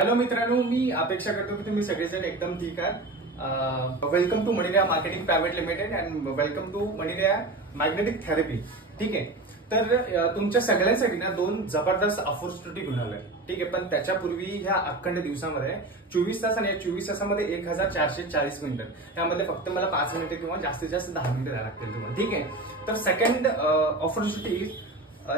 Hello मित्रांनो, मी अपेक्षा करतो की तुम्ही सगळेजण एकदम ठीक आहात. Welcome to Maniriya marketing private limited and welcome to Maniriya magnetic therapy. ठीक आहे, तर तुमच्या सगळ्यांसाठी ना दोन जबरदस्त ऑपॉर्च्युनिटी घेऊन आलोय. ठीक आहे, पण त्याच्यापूर्वी ह्या अखंड दिवसामध्ये 24 तास आणि या 24 तासामध्ये 1440 मिनिटं, त्यामध्ये फक्त मला 5 मिनिटं किंवा जास्तीत जास्त 10 मिनिटं द्यायला लागतील तुम्हाला. ठीक आहे, तर सेकंड ऑपॉर्च्युनिटी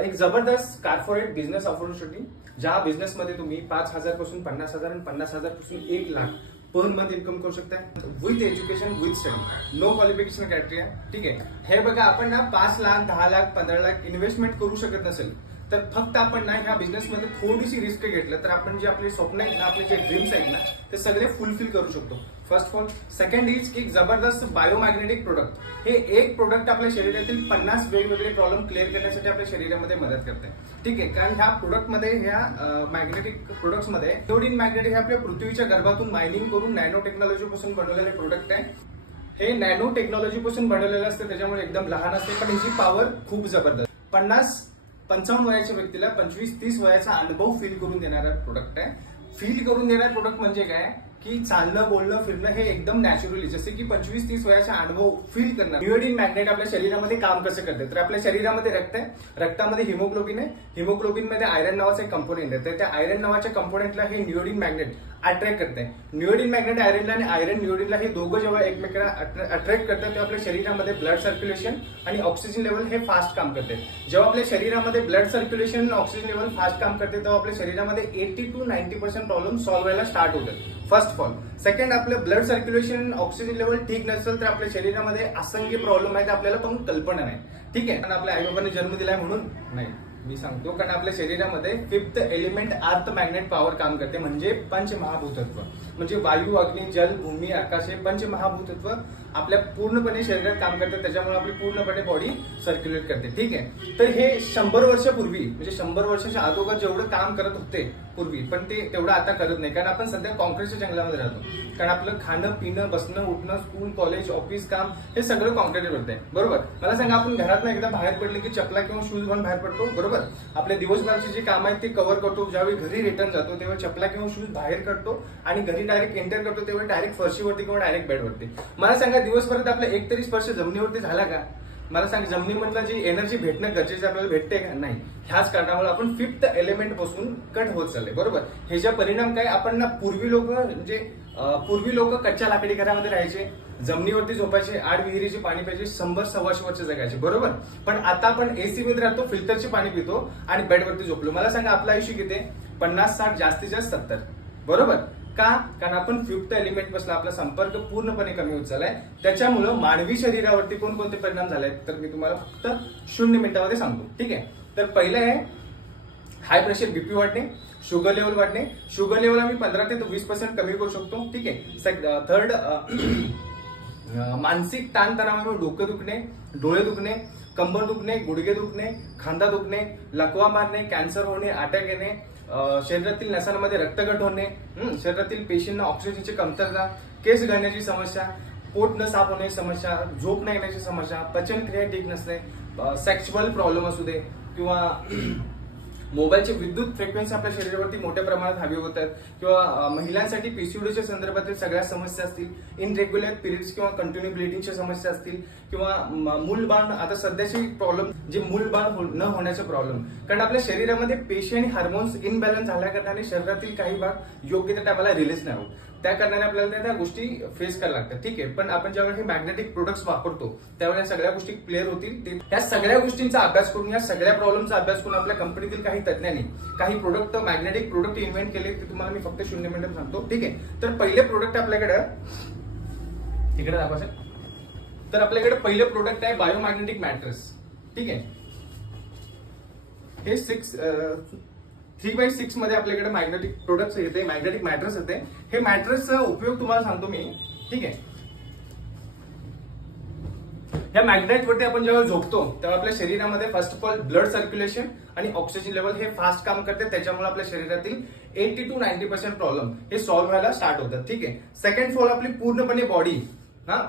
एक जबरदस्त कॉर्पोरेट बिझनेस ऑपॉर्च्युनिटी, ज्या बिझनेसमध्ये तुम्ही 5,000 पासून 50,000 आणि 50,000 पासून 1,00,000 पर मंथ इन्कम करू शकता with education with study, no qualification criteria. ठीक आहे, हे बघा, आपण ना 5 लाख 10 लाख 15 लाख इन्व्हेस्टमेंट करू शकत नसेल तर फक्त आपण ना ह्या बिझनेसमध्ये थोडीशी रिस्क घेतलं तर आपण जे आपले स्वप्न आहेत ना, आपले जे ड्रीम्स आहेत ना, ते सगळे फुलफिल करू शकतो. First of all. Second is की जबरदस्त बायोमॅग्नेटिक प्रोडक्ट. हे एक प्रोडक्ट आपल्या शरीरातील 50 वेगवेगळे प्रॉब्लेम क्लिअर करण्यासाठी आपल्या शरीरामध्ये मदत करते. ठीक आहे, कारण ह्या प्रोडक्टमध्ये, ह्या मॅग्नेटिक प्रोडक्ट्समध्ये निओडीन मॅग्नेट हे आपल्या पृथ्वीच्या गर्भातून मायनिंग करून नॅनो टेक्नॉलॉजी पासून बनवलेले प्रोडक्ट आहे. हे नॅनो टेक्नॉलॉजी पासून बनवलेलं असते, त्याच्यामुळे एकदम लहान असते, पण ह्याची पॉवर खूप जबरदस्त. 50-55 वयाच्या व्यक्तीला 25-30 वयाचा अनुभव फील करून देणारा प्रोडक्ट आहे. फील करून देणारा प्रोडक्ट म्हणजे काय की चालणं बोलणं फिरणं हे एकदम नॅचरली, जसे की 25-30 वयाचा अनुभव फील करणार. निओडीन मॅग्नेट आपल्या शरीरामध्ये काम कसं करते, तर आपल्या शरीरामध्ये रक्त आहे, रक्तामध्ये हिमोग्लोबिन आहे, हिमोग्लोबिन मध्ये आयरन नावाचा एक कंपोनेंट आहे, तर त्या आयरन नावाच्या कंपोनेंटला हे निओडीन मॅग्नेट अट्रॅक्ट करते. निओडीन मॅग्नेट आयरनला आणि आयरन निओडीनला हे दोघं जेव्हा एकमेकांना अट्रॅक्ट करतात तेव्हा आपल्या शरीरामध्ये ब्लड सर्क्युलेशन आणि ऑक्सिजन लेवल हे फास्ट काम करते. जेव्हा आपल्या शरीरामध्ये ब्लड सर्क्युलेशन आणि ऑक्सिजन लेवल फास्ट काम करते तेव्हा आपल्या शरीरामध्ये 80 to 90% प्रॉब्लेम सॉल्व्ह व्हायला स्टार्ट होतात. First of all. सेकंड, आपलं ब्लड सर्क्युलेशन आणि ऑक्सिजन लेवल ठीक नसेल तर आपल्या शरीरामध्ये असंख्य प्रॉब्लेम आहेत, आपल्याला पण कल्पना नाही. ठीक आहे, कारण आपल्या आईबाबांनी जन्म दिलाय म्हणून नाही, मी सांगतो, कारण आपल्या शरीरामध्ये 5th एलिमेंट अर्थ मॅग्नेट पॉवर काम करते, म्हणजे पंचमहाभूतत्व, म्हणजे वायू अग्नी जल भूमी आकाश हे पंचमहाभूतत्व आपल्या पूर्णपणे शरीरात काम करतात, त्याच्यामुळे आपली पूर्णपणे बॉडी सर्क्युलेट करते. ठीक आहे, तर हे 100 वर्षापूर्वी, म्हणजे 100 वर्षाच्या अगोदर जेवढं काम करत होते पूर्वी, पण ते तेवढं आता करत नाही, कारण आपण सध्या कॉन्क्रीटच्या जंगलामध्ये राहतो. कारण आपलं खाणं पिणं बसणं उठणं स्कूल कॉलेज ऑफिस काम हे सगळं कॉन्क्रीटवर होतंय. बरोबर. मला सांगा, आपण घरात एकदा बाहेर पडले की चपला किंवा शूज घालून बाहेर पडतो. बरोबर. आपल्या दिवसभराची जी काम आहेत ते कव्हर करतो, ज्यावेळी घरी रिटर्न जातो तेव्हा चपला किंवा शूज बाहेर काढतो आणि घरी डायरेक्ट एंटर करतो तेव्हा डायरेक्ट फरशीवरती किंवा डायरेक्ट बेडवरती. मला सांगा, दिवसभरात आपला एक तरी स्पर्श जमिनीवरती झाला का? मला सांग, जमिनीमधला जी एनर्जी भेटणं गरजेचं आपल्याला भेटते का? नाही. ह्याच कारणामुळे आपण 5th एलिमेंट पासून कट होत चालले. बरोबर. हे जे परिणाम काय, आपण ना पूर्वी लोक कच्च्या लाकडी घरामध्ये राहायचे, जमिनीवरती झोपायचे, आड विहिरीचे पाणी प्यायचे, 100-125 वर्ष जगायचे. बरोबर. पण आता आपण एसी मध्ये राहतो, फिल्टरचे पाणी पितो आणि बेडवरती झोपलो. मला सांगा, आपलं आयुष्य किती? 50-60, जास्तीत जास्त 70. बरोबर. का? कारण आपण 5th एलिमेंट पासून आपला संपर्क पूर्णपणे कमी होत चाललाय. त्याच्यामुळे मानवी शरीरावरती कोणकोणते परिणाम झाले तर मी तुम्हाला फक्त 0 मिनिटांमध्ये सांगतो. ठीक आहे, तर पहिलं आहे हाय प्रेशर, बीपी वाढणे, शुगर लेवल वाढणे. शुगर लेवल आम्ही 15 ते 20% कमी करू शकतो. ठीक आहे. थर्ड, मानसिक ताणतणावामुळे डोकं दुखणे, डोळे दुखणे, कंबर दुखणे, गुडघे दुखणे, खांदा दुखणे, लकवा मारणे, कॅन्सर होणे, अटॅक येणे, शरीरातील नसांमध्ये रक्तगट होणे, शरीरातील पेशींना ऑक्सिजनची कमतरता, केस गळण्याची समस्या, पोट न साफ होण्याची समस्या, झोप न येण्याची समस्या, पचनक्रिया ठीक नसणे, सेक्शुअल प्रॉब्लेम असू दे किंवा मोबाईलची विद्युत फ्रिक्वेन्सी आपल्या शरीरावरती मोठ्या प्रमाणात हवी होतात, किंवा महिलांसाठी पीसीओडीच्या संदर्भातील सगळ्या समस्या असतील, इनरेग्युलर पिरियड्स किंवा कंटिन्यू ब्लिडिंगच्या समस्या असतील, किंवा मूलबाळ, आता सध्याची प्रॉब्लेम जे मूलबाळ न होण्याचा प्रॉब्लेम, कारण आपल्या शरीरामध्ये पेशी आणि हार्मोन्स इनबॅलन्स झाल्या कारणाने शरीरातील काही भाग योग्य त्या टायमाला रिलीज नाही होत, त्या कारणाने आपल्याला त्या गोष्टी फेस करायला लागतात. ठीक आहे, पण आपण ज्यावेळी हे मॅग्नेटिक प्रोडक्ट्स वापरतो त्यावेळेस सगळ्या गोष्टी क्लिअर होतील. त्या सगळ्या गोष्टींचा अभ्यास करून, या सगळ्या प्रॉब्लेमचा अभ्यास करून आपल्या कंपनीतील काही तज्ञांनी काही प्रोडक्ट, मॅग्नेटिक प्रोडक्ट इन्व्हेंट केले, ते तुम्हाला मी फक्त 0 मिनिटात सांगतो. ठीक आहे, तर पहिले प्रोडक्ट आपल्याकडे इकडे दाखवा सर. तर आपल्याकडे पहिलं प्रोडक्ट आहे बायोमॅग्नेटिक मॅट्रेस. ठीक आहे, हे 3x6 मध्ये आपल्याकडे मॅग्नेटिक प्रोडक्ट्स येते, मॅग्नेटिक मॅट्रेस येते. हे मॅट्रेसचा उपयोग तुम्हाला सांगतो मी. ठीक आहे, या मॅग्नेटवरती आपण जेव्हा झोपतो तेव्हा आपल्या शरीरामध्ये first of all blood circulation आणि ऑक्सिजन लेवल हे फास्ट काम करते, त्याच्यामुळे आपल्या शरीरातील 80 to 90% प्रॉब्लेम हे सॉल्व्ह व्हायला स्टार्ट होतात. ठीक आहे. सेकंड ऑफ ऑल, आपली पूर्णपणे बॉडी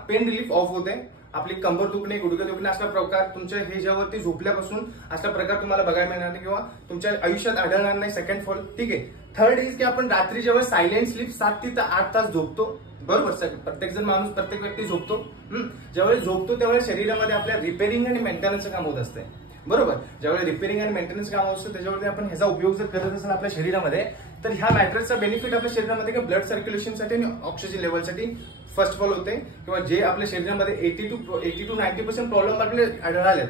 पेन रिलीफ ऑफ होते, आपली कंबर दुखणे, गुडघे दुखणे असला प्रकार तुमच्या ह्याच्यावरती झोपल्यापासून असला प्रकार तुम्हाला बघायला मिळणार नाही किंवा तुमच्या आयुष्यात आढळणार नाही. Second fall. ठीक आहे. थर्ड इज की आपण रात्री जेव्हा सायलेंट स्लीप 7 ते 8 तास झोपतो, बरोबर. प्रत्येक जण माणूस, प्रत्येक व्यक्ती झोपतो. ज्यावेळेस झोपतो त्यावेळेस शरीरामध्ये आपल्या रिपेअरिंग आणि मेंटेनन्सचं काम होत असते, बरोबर. ज्यावेळेस रिपेअरिंग आणि मेंटेनन्स काम असतं त्याच्यावरती आपण ह्याचा उपयोग जर करत असेल आपल्या शरीरामध्ये, तर ह्या मॅट्रेसचा बेनिफिट आपल्या शरीरामध्ये ब्लड सर्क्युलेशनसाठी आणि ऑक्सिजन लेवलसाठी फर्स्ट ऑफ ऑल होते, किंवा जे आपल्या शरीरामध्ये 80 to 90% प्रॉब्लेम आपले आढळले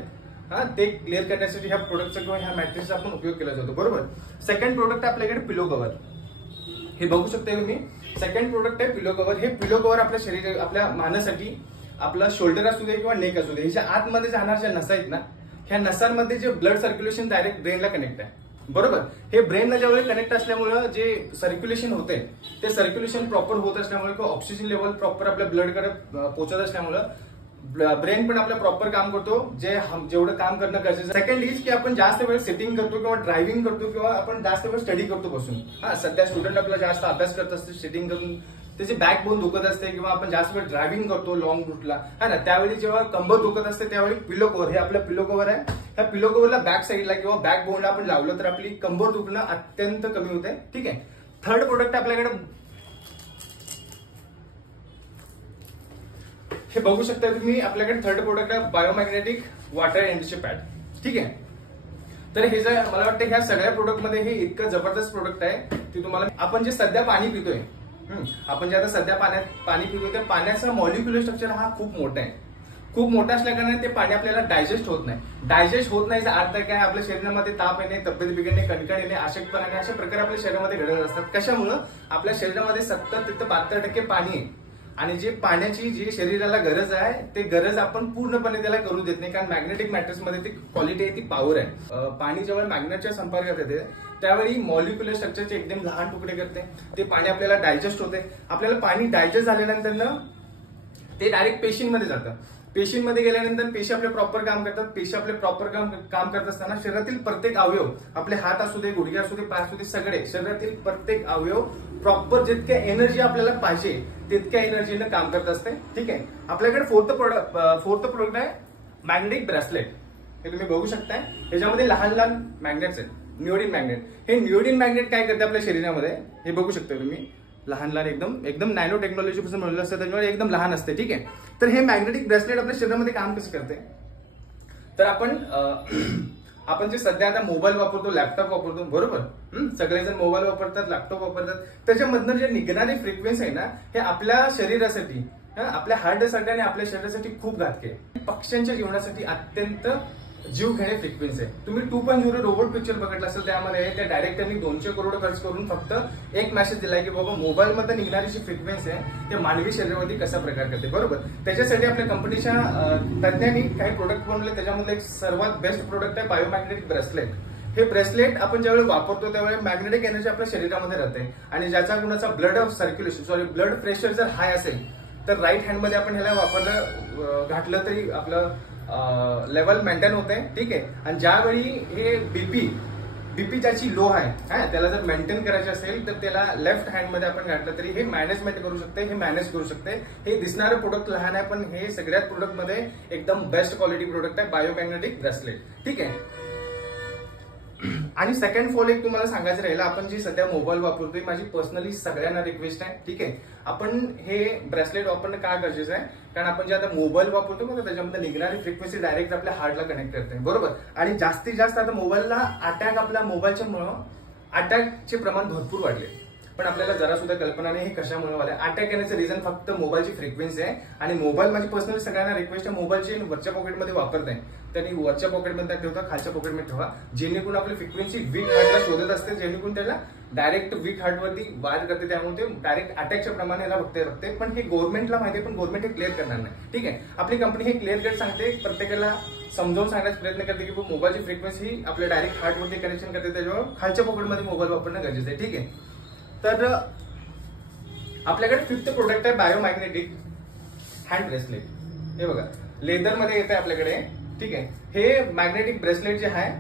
ते क्लिअर करण्यासाठी ह्या प्रोडक्टचा किंवा ह्या मॅट्रेसचा आपण उपयोग केला जातो, बरोबर. सेकंड प्रोडक्ट आपल्याकडे पिलो कव्हर. हे बघू शकता तुम्ही. सेकंड प्रोडक्ट आहे पिलो कव्हर. हे पिलो कव्हर आपल्या शरीर, आपल्या मानासाठी, आपला शोल्डर असू दे किंवा नेक असू दे, ह्याच्या आतमध्ये जाणार ज्या नसा आहेत ना, ह्या नसांमध्ये जे ब्लड सर्क्युलेशन डायरेक्ट ब्रेनला कनेक्ट आहे, बरोबर. हे ब्रेनला ज्यावेळी कनेक्ट असल्यामुळे जे सर्क्युलेशन होते ते सर्क्युलेशन प्रॉपर होत असल्यामुळे किंवा ऑक्सिजन लेवल प्रॉपर आपल्या ब्लडकडे पोहोचत असल्यामुळे ब्रेन पण आपलं प्रॉपर काम करतो, जेवढं काम करणं गरजेचं. सेकंड इज की आपण जास्त वेळ सिटिंग करतो किंवा ड्रायव्हिंग करतो किंवा आपण जास्त वेळ स्टडी करतो बसून. सध्या स्टुडंट आपला जास्त अभ्यास करत असते सिटिंग करून, त्याची बॅक बोन दुखत असते, किंवा आपण जास्त वेळ ड्रायव्हिंग करतो लॉंग रूटला ना, त्यावेळी जेव्हा कंबर दुखत असते त्यावेळी पिलो कव्हर, हे आपलं पिलो कव्हर आहे. ह्या पिलो कव्हरला बॅक साईडला किंवा बॅक बोनला आपण लावलं तर आपली कंबर दुखणं अत्यंत कमी होते. ठीक आहे. थर्ड प्रोडक्ट आपल्याकडे हे बघू शकता तुम्ही. आपल्याकडे थर्ड प्रोडक्ट आहे बायोमॅग्नेटिक वॉटर एनर्जी पॅड. ठीक आहे. तर हे जर मला वाटतं ह्या सगळ्या प्रोडक्टमध्ये हे इतकं जबरदस्त प्रोडक्ट आहे की तुम्हाला, आपण जे सध्या पाणी पितोय, आपण जे आता सध्या पाणी पितोय त्या पाण्याचा मॉलिक्युलर स्ट्रक्चर हा खूप मोठा आहे. खूप मोठा असल्या कारणाने ते पाणी आपल्याला डायजेस्ट होत नाही. डायजेस्ट होत नाही याचा अर्थ काय, आपल्या शरीरामध्ये ताप येणे, तब्येत बिघडणे, कणकण येणे, अशक्तपणा, अशा प्रकारे आपल्या शरीरामध्ये घडत असतात. कशामुळं? आपल्या शरीरामध्ये 70 ते 72% पाणी आहे, आणि जे पाण्याची जी शरीराला गरज आहे ते गरज आपण पूर्णपणे त्याला करू देत नाही, कारण मॅग्नेटिक मॅट्रेसमध्ये ती क्वालिटी आहे, ती पॉवर आहे. पाणी जेव्हा मॅग्नेटच्या संपर्कात येते त्यावेळी मॉलिक्युलर स्ट्रक्चरचे एकदम लहान तुकडे करते, ते पाणी आपल्याला डायजेस्ट होते. आपल्याला पाणी डायजेस्ट झाल्यानंतर ते डायरेक्ट पेशींमध्ये जातं. पेशींमध्ये गेल्यानंतर पेशी आपले प्रॉपर काम करतात. पेशी आपले प्रॉपर काम करत असताना शरीरातील प्रत्येक अवयव, आपले हात असू दे, गुडघे असू दे, पाय असू दे, सगळे शरीरातील प्रत्येक अवयव प्रॉपर जितक्या एनर्जी आपल्याला पाहिजे तितक्या एनर्जीनं काम करत असते. ठीक आहे. आपल्याकडे फोर्थ प्रोडक्ट आहे मॅग्नेटिक ब्रेसलेट. हे तुम्ही बघू शकताय. ह्याच्यामध्ये लहान लहान मॅग्नेट्स आहेत, निओडिन मॅग्नेट. हे निओडिन मॅग्नेट काय करते आपल्या शरीरामध्ये हे बघू शकता तुम्ही. लहान लहान एकदम नॅनो टेक्नॉलॉजी पासून बनवलं असतं, त्याच्यामुळे एकदम लहान असते. ठीक आहे. तर हे मॅग्नेटिक ब्रेसलेट आपल्या शरीरामध्ये काम कसं करते, तर आपण जे सध्या आता मोबाईल वापरतो, लॅपटॉप वापरतो, बरोबर. सगळेजण मोबाईल वापरतात, लॅपटॉप वापरतात. त्याच्यामधनं जे निघणारी फ्रिक्वेन्सी आहे ना, हे आपल्या शरीरासाठी, आपल्या हार्टसाठी आणि आपल्या शरीरासाठी खूप घातक आहे. पक्ष्यांच्या जीवनासाठी अत्यंत जीव घेणे फ्रिक्वेन्सी आहे. तुम्ही 2.0 रोबोट पिक्चर बघितलं असेल, त्यामध्ये त्या डायरेक्टरनी 200 करोड खर्च करून फक्त एक मेसेज दिलाय की बाबा मोबाईल मध्ये निघणारी जी फ्रिक्वेन्सी आहे ते मानवी शरीरामध्ये कसा प्रकार करते, बरोबर. त्याच्यासाठी आपल्या कंपनीच्या तज्ञांनी काही प्रोडक्ट बनवले. त्याच्यामध्ये एक सर्वात बेस्ट प्रोडक्ट आहे बायोमॅग्नेटिक ब्रेसलेट. हे ब्रेसलेट आपण ज्यावेळी वापरतो त्यावेळी मॅग्नेटिक एनर्जी आपल्या शरीरामध्ये राहते, आणि ज्याचा कुणाचा ब्लड प्रेशर जर हाय असेल तर राईट हँडमध्ये आपण ह्याला घातलं तरी आपलं लेवल मेंटेन होते. ठीक आहे. आणि ज्यावेळी हे बीपी ज्याची लो आहे त्याला जर मेंटेन करायचे असेल तर त्याला लेफ्ट हँडमध्ये आपण घातलं तरी हे मॅनेजमेंट करू शकते, हे मॅनेज करू शकते. हे दिसणारं प्रोडक्ट लहान आहे, पण हे सगळ्यात प्रोडक्टमध्ये एकदम बेस्ट क्वालिटी प्रोडक्ट आहे बायोमॅग्नेटिक ब्रेसलेट. ठीक आहे. आणि सेकंड फॉल एक तुम्हाला सांगायचं राहिलं, आपण जी सध्या मोबाईल वापरतोय, माझी पर्सनली सगळ्यांना रिक्वेस्ट आहे. ठीक आहे. आपण हे ब्रेसलेट वापरणं का गरजेचं आहे, कारण आपण जे आता मोबाईल वापरतो मग त्याच्यामध्ये निघणारी फ्रिक्वेन्सी डायरेक्ट आपल्या हार्टला कनेक्ट करते, बरोबर. आणि जास्तीत जास्त आता मोबाईलला अटॅक, आपल्या मोबाईलच्या मुळे अटॅकचे प्रमाण भरपूर वाढले, पण आपल्याला जरा सुद्धा कल्पना नाही हे कशामुळे वाले. अटॅक येण्याचं रिझन फक्त मोबाईलची फ्रिक्वेन्सी आहे. आणि मोबाईल माझी पर्सनली सगळ्यांना रिक्वेस्ट आहे, मोबाईलची वरच्या पॉकेटमध्ये वापरताय त्यांनी वरच्या पॉकेटमध्ये ठेवता, खालच्या पॉकेटमध्ये ठेवा, जेणेकरून आपली फ्रिक्वेन्सी वीक हार्टला शोधत असते, जेणेकरून त्याला डायरेक्ट वीक हार्टवरती वायर करते, त्यामुळे ते डायरेक्ट अटॅकच्या प्रमाणे बघते. पण हे गव्हर्नमेंटला माहिती आहे, पण गव्हर्नमेंट हे क्लिअर करणार नाही. ठीक आहे. आपली कंपनी हे क्लिअर कट सांगते, प्रत्येकाला समजावून सांगण्याचा प्रयत्न करते की मोबाईलची फ्रिक्वेन्सी ही आपल्या डायरेक्ट हार्टवरती कनेक्शन करते, त्याच्यामुळे खालच्या पॉकेटमध्ये मोबाईल वापरणं गरजेचं आहे. ठीक आहे. तर आपल्याकडे फिफ्थ प्रोडक्ट आहे बायोमॅग्नेटिक हँड ब्रेसलेट. हे बघा लेदर मध्ये येत आहे आपल्याकडे. ठीक आहे. हे मॅग्नेटिक ब्रेसलेट जे आहे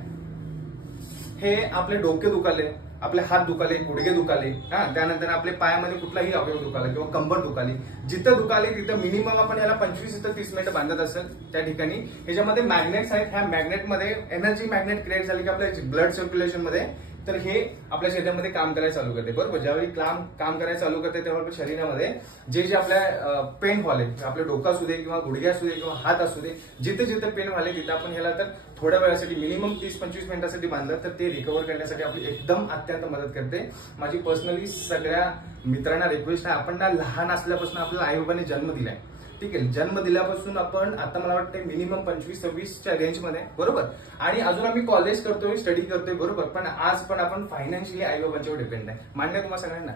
हे आपले डोके दुखाले, आपले हात दुखाले, गुडघे दुखाले, हा, त्यानंतर आपले पायामध्ये कुठलाही अवयव दुखाला किंवा कंबर दुखाली, जिथं दुखाले तिथं मिनिमम आपण याला 25 ते 30 मिनिटं बांधत असेल त्या ठिकाणी ह्याच्यामध्ये मॅग्नेट्स आहेत. ह्या मॅग्नेटमध्ये एनर्जी मॅग्नेट क्रिएट झाली की आपल्या ब्लड सर्क्युलेशन मध्ये तर हे आपल्या शरीरामध्ये काम करायला चालू करते. बरोबर, ज्यावेळी काम करायला चालू करते तेव्हा आपल्या शरीरामध्ये जे आपल्या पेन व्हाले, आपल्या डोका असू दे किंवा गुडघे असू दे किंवा हात असू दे, जिथे जिथे पेन व्हाले तिथे आपण ह्याला तर थोड्या वेळासाठी मिनिमम 30-25 मिनिटासाठी बांधलं तर ते रिकव्हर करण्यासाठी आपली एकदम अत्यंत मदत करते. माझी पर्सनली सगळ्या मित्रांना रिक्वेस्ट आहे, आपण ना लहान असल्यापासून आपल्याला आई बाबांनी जन्म दिलाय, ठीक आहे. जन्म दिल्यापासून आपण आता मला वाटतं मिनिमम 25-26च्या रेंजमध्ये, बरोबर, आणि अजून आम्ही कॉलेज करतोय, स्टडी करतोय, बरोबर, पण आज पण आपण फायनान्शियली आई बाबांच्यावर डिपेंड आहे. मान्य आहे तुम्हाला सगळ्यांना?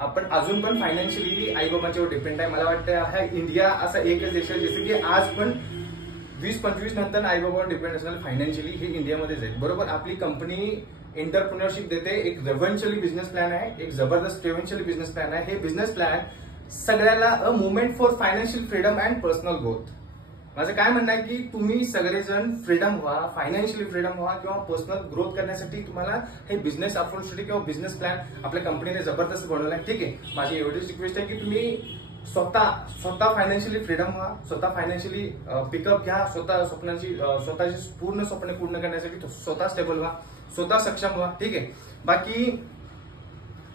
आपण अजून पण फायनान्शियली आई बाबांच्यावर डिपेंड आहे. मला वाटतं हा इंडिया असा एकच देश आहे जसं की आज पण 20-25 नंतर आई बाबांवर डिपेंड असणार फायनान्शियली हे इंडियामध्ये जाईल. बरोबर, आपली कंपनी एंटरप्रिनरशिप देते, एक रेव्हेन्शियली बिझनेस प्लॅन आहे, एक जबरदस्त रेव्हेन्शियली बिझनेस प्लॅन आहे. हे बिझनेस प्लॅन सगळ्याला a movement for financial freedom and personal growth. माझं काय म्हणणं आहे की तुम्ही सगळेजण फ्रीडम व्हा, फायनान्शियली फ्रीडम व्हा किंवा पर्सनल ग्रोथ करण्यासाठी तुम्हाला हे बिझनेस अपॉर्च्युनिटी किंवा बिझनेस प्लॅन आपल्या कंपनीने जबरदस्त बनवला आहे, ठीक आहे. माझी एवढीच रिक्वेस्ट आहे की तुम्ही स्वतः फायनान्शियली फ्रीडम व्हा, स्वतः फायनान्शियली पिकअप घ्या, स्वतःची पूर्ण स्वप्न पूर्ण करण्यासाठी स्वतः स्टेबल व्हा, स्वतः सक्षम व्हा, ठीक आहे. बाकी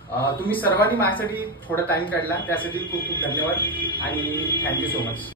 तुम्ही सर्वांनी माझ्यासाठी थोडा टाइम काढला त्यासाठी खूप खूप धन्यवाद आणि थँक्यू सो मच.